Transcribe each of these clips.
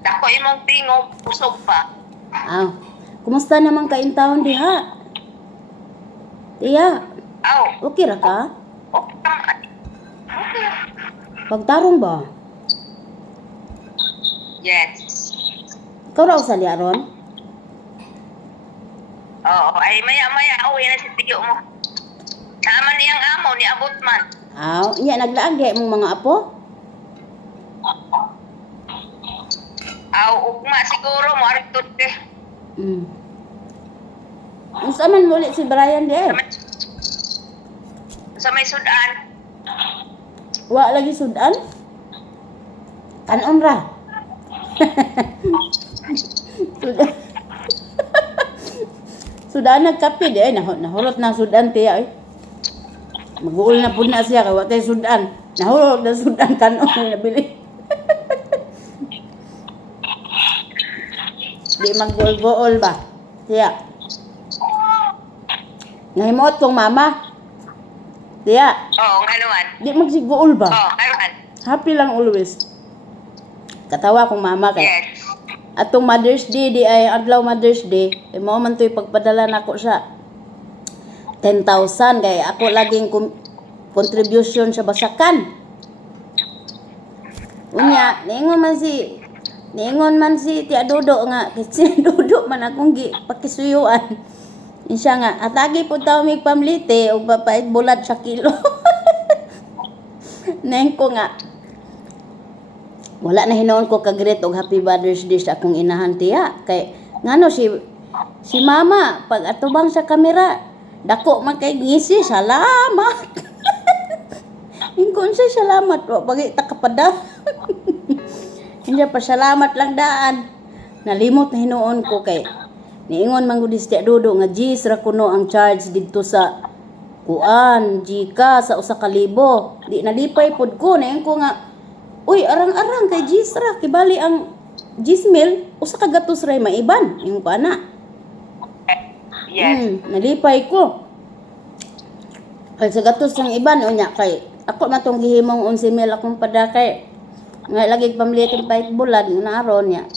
Dako imong tingog, usog pa. Aw. Kumusta naman ka in town diha? Tiya, Aw, okay ra ka? okay. Okay. Pagtarong ba? Yes. Ikaw raw sa liaron? Oo, ay maya-maya, uwi na si tiyo mo. Naman niyang amo, ni abot man. Aw, iya naglaag di mong mga apo? Aw, ugma siguro mo, arito de. Mm. Unsa man mo ulit si Brian di? Sa may, sudan. Wa lagi sudan? Kanon ra. sudan. sudan nagkape di ay nahu- nahulot na sudan tiya ay. Mag-uul na pud na siya kay wa tay sudan. Nahulot na sudan kanon na nabili. Di mag-gool ba? Tiya. Nahimot kong mama. Tiya, Oo, nga naman. di magsiguol ba? Oo, nga naman. Happy lang always. Katawa kong mama kay. Yes. Atong Mother's Day di ay adlaw Mother's Day, eh mao man to'y pagpadala nako sa 10,000 kay ako laging contribution sa basakan. Unya, niingon man si niingon man si Tia Dodo nga kasi Dodo man akong gi pakisuyuan. Siya nga, atagi po tayo mig pamlite o papait bulat sa kilo. Neng ko nga, wala na hinoon ko kagret og happy mother's day sa akong inahan tiya kay ngano si si mama pag atubang sa kamera dako man kay ngisi salamat Ingkon siya salamat wa pagi ta kapada hindi pa salamat lang daan. Nalimot na hinoon ko kay niingon man gud si Tia Dodo nga G's ra kuno ang charge didto sa kuan jika sa usa ka libo. Di nalipay pod ko na ko nga uy arang-arang kay Gisra kibali ang Gismil usa ka gatos ray maiban. Yung pana Yes. Hmm, nalipay ko. Ay sa gatos ng iban unya kay ako matong gihimong 11 mil akong padakay nga lagi pamlitin pait bulad na aron niya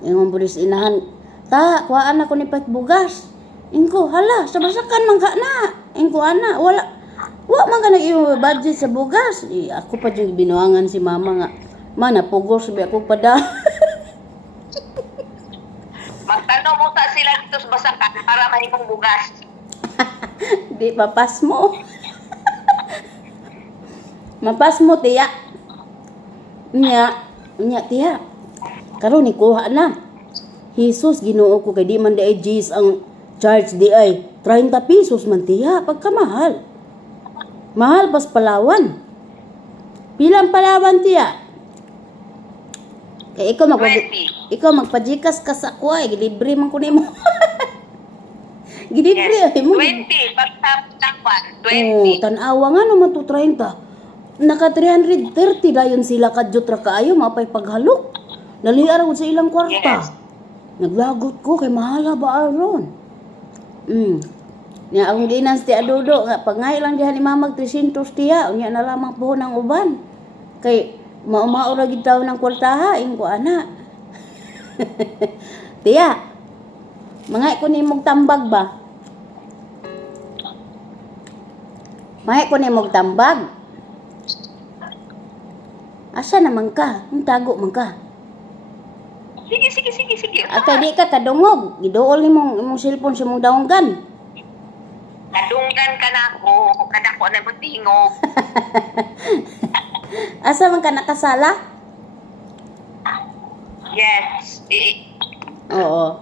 ingon bulis inahan ta kuhaan ako ni pait bugas. Ingko hala sa basakan man ka na. Ingko ana wala wa man ka nag budget sa bugas. Di, ako pa yung binuangan si mama nga mana pugos sabi ako pada Magtanong mo sa sila dito sa basakan para mahimong bugas. di papas mo. Mapas mo tiya nya nya tiya karon ni kuha na Jesus Ginoo ko kay di man di ay G's ang charge di ay 30 pesos man tiya pagkamahal mahal pas palawan pilang palawan tiya kay ikaw magpa 20. ikaw magpajikas ka sa kuha gilibre man ko nimo gilibre Yes. ay mo 20. Pag takpan, Oh, 20. tanawa nga naman to 30. Naka 330 dayon sila kadjot ra kaayo mapay paghalok. Naliara ko sa ilang kwarta. Yes. Naglagot ko kay mahala ba aron. Mm. Nya akong dinas ti adodo nga pangay lang diha ni mamag 300 tiya unya na lamang po ng uban. Kay maumao ra gid taw ng kwartaha ingko ana. tiya. Mangay ko nimog tambag ba? Mangay ko nimog tambag. Asa naman ka? Ang tago man ka. Sige, sige, sige, sige. At kay di ka kadungog. Giduol ni mong imong cellphone sa mong daonggan. Nadunggan ka na ako. Kada ko na mo tingog. Asa man ka nakasala? Yes. I- Oo.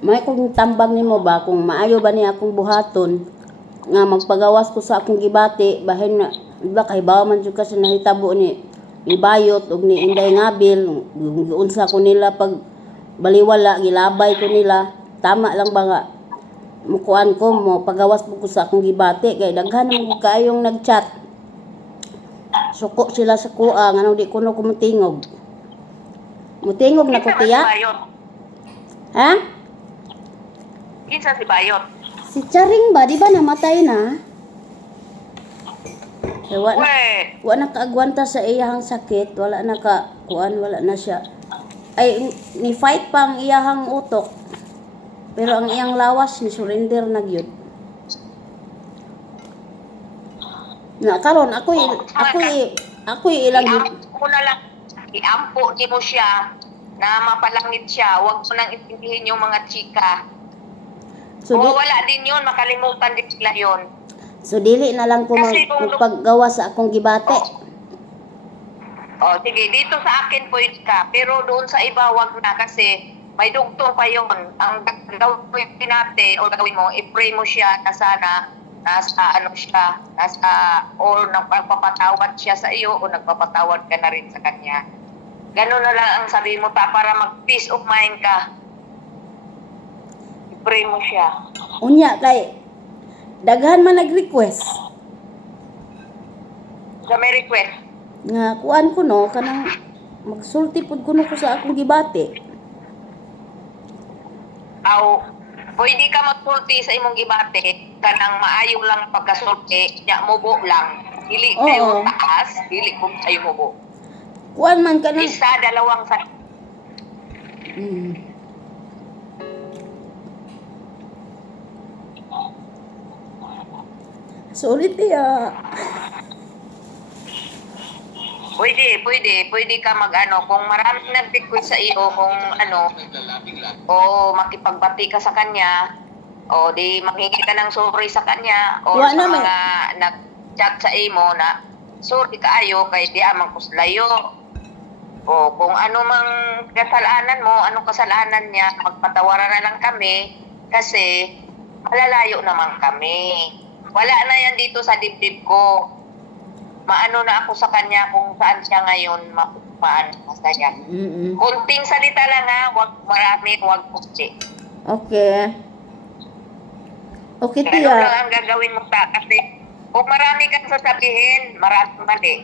May kung tambag nimo ba kung maayo ba niya akong buhaton nga magpagawas ko sa akong gibati bahin na iba kay bawa man jud kasi nahitabo ni ni Bayot ug ni Inday Ngabil giunsa ko nila pag baliwala gilabay ko nila tama lang ba nga? Mukuan ko mo pagawas po ko sa akong gibati kay daghan mo kaayong nagchat. Suko sila sa kuha nga di ko mutingog mutingog na ko tiya? Ha? Kinsa si Bayot? Si Charing ba, di ba namatay na? Eh, wa na, wa na kaagwanta sa iyang sakit, wala na ka, kuan, wala na siya. ay ni fight pa ang iyahang utok. Pero ang iyang lawas ni surrender na gyud. Na karon ako ako ako ilang mo na lang, iampo di mo siya na mapalangit siya. Huwag mo nang intindihin yung mga chika. so, di, Mawawala din yun, makalimutan din sila yun. So dili na lang ko mag, Kasi kung- magpaggawa sa akong gibate. Oh, sige, dito sa akin pwede ka. Pero doon sa iba, wag na kasi may dugtong pa yun. Ang gagawin natin o gagawin mo, i-pray mo siya na sana nasa ano siya, nasa or nagpapatawad siya sa iyo o nagpapatawad ka na rin sa kanya. Ganun na lang ang sabihin mo ta para mag-peace of mind ka. I-pray mo siya. Unya kay daghan man nag-request Sa may request. nga kuan ko no kanang magsulti pud kuno ko sa akong gibate. aw pwede ka magsulti sa imong gibate kanang maayo lang pagkasulti nya mubo lang dili kayo taas dili ko kayo mubo Kuan man kanang isa dalawang sa Mm. Sorry tiya. pwede pwede pwede ka magano kung maraming nag-request sa iyo kung ano o makipagbati ka sa kanya o di maghingi ka ng sorry sa kanya o Wa sa naman. mga nag-chat sa imo na sorry kaayo kay di amang kuslayo o kung ano mang kasalanan mo, anong kasalanan niya, magpatawaran na lang kami kasi malalayo naman kami. Wala na yan dito sa dibdib ko. Maano na ako sa kanya kung saan siya ngayon, ma maano masaya. Mm. Kunting salita lang ha, wag marami, wag pusti. Okay. Okay Ganun tiya. lang ang gagawin mo ta kasi kung marami kang sasabihin, marami mali.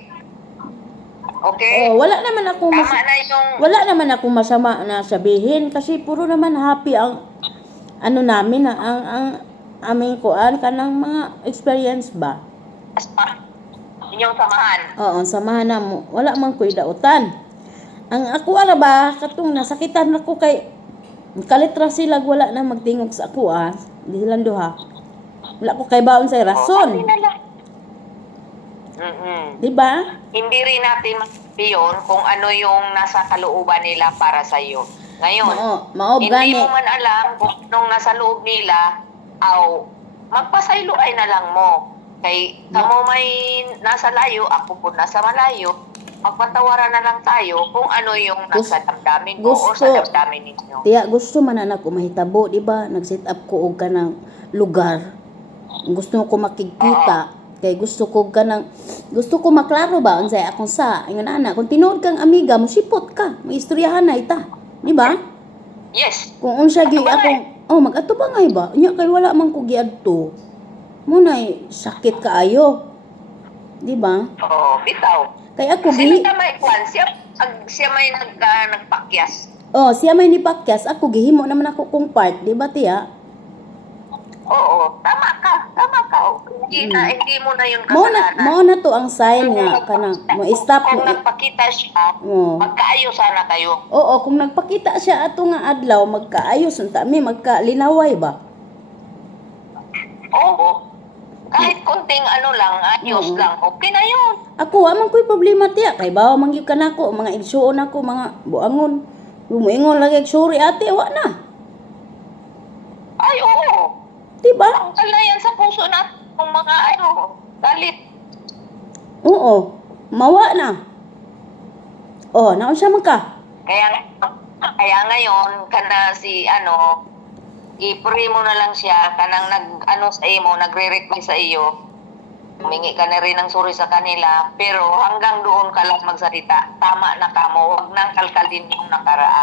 Okay? Oh, wala naman ako mas Tama na yung wala naman ako masama na sabihin kasi puro naman happy ang ano namin na ang ang aming kuan kanang mga experience ba. inyong samahan. Oo, samahan na mo. Wala man ko idautan. Ang ako ara ba katong nasakitan ako kay kalitra sila wala na magtingog sa ako ah. Di silang duha. Wala ko kay baon sa rason. Mm-mm. Di ba? Hindi rin natin yun kung ano yung nasa kalooban nila para sa iyo. Ngayon, Mao, mao hindi gani. mo man alam kung anong nasa loob nila, aw, magpasaylo ay na lang mo. Kay kamo may nasa layo, ako po nasa malayo, magpatawaran na lang tayo kung ano yung nasa damdamin mo o gusto- sa damdamin ninyo. Tiya, gusto man na ako mahitabo, di ba? Nag-set up ko og kanang lugar. Gusto ko makikita. Kay gusto ko kanang gusto ko maklaro ba unsay akong sa ingon ana kung tinuod kang amiga mo sipot ka mo istoryahan na ita di ba Yes. kung unsa gi akong oh mag-ato ba ngay ba nya kay wala man ko giadto mo nay sakit kaayo di ba Oo, bitaw. kay ako Sino gi ka may kwan? Siya, ag- siya may nag, ah, nagpakyas. oh siya may nipakyas ako gihimo naman ako kong part di ba tiya Oo, tama ka. Tama ka. Hindi, na, hindi mo na yung mo na kasalanan. mo na to ang sign nga kanang mo stop Kung mo nagpakita siya, oh. magkaayo sana kayo. Oo, kung nagpakita siya ato nga adlaw, magkaayos unta mi magkalinaway ba? Oo. Kahit konting ano lang, ayos Oo. lang, okay na yun. Ako wa man ko'y problema tiya kay bawa man gyud kanako mga igsuon ako mga buangon. Gumuingon lagi sorry ate wa na. Ay, oo. Diba? Tanggal na yan sa puso natin ng mga ano, galit. Oo. Mawa na. Oh, naon siya man ka? Kaya, kaya ngayon, kana si ano, i-pray mo na lang siya, kanang nag, ano sa iyo, nagre-reply sa iyo, humingi ka na rin ng sorry sa kanila, pero hanggang doon ka lang magsalita, tama na ka mo, huwag nang kalkalin yung nakaraan.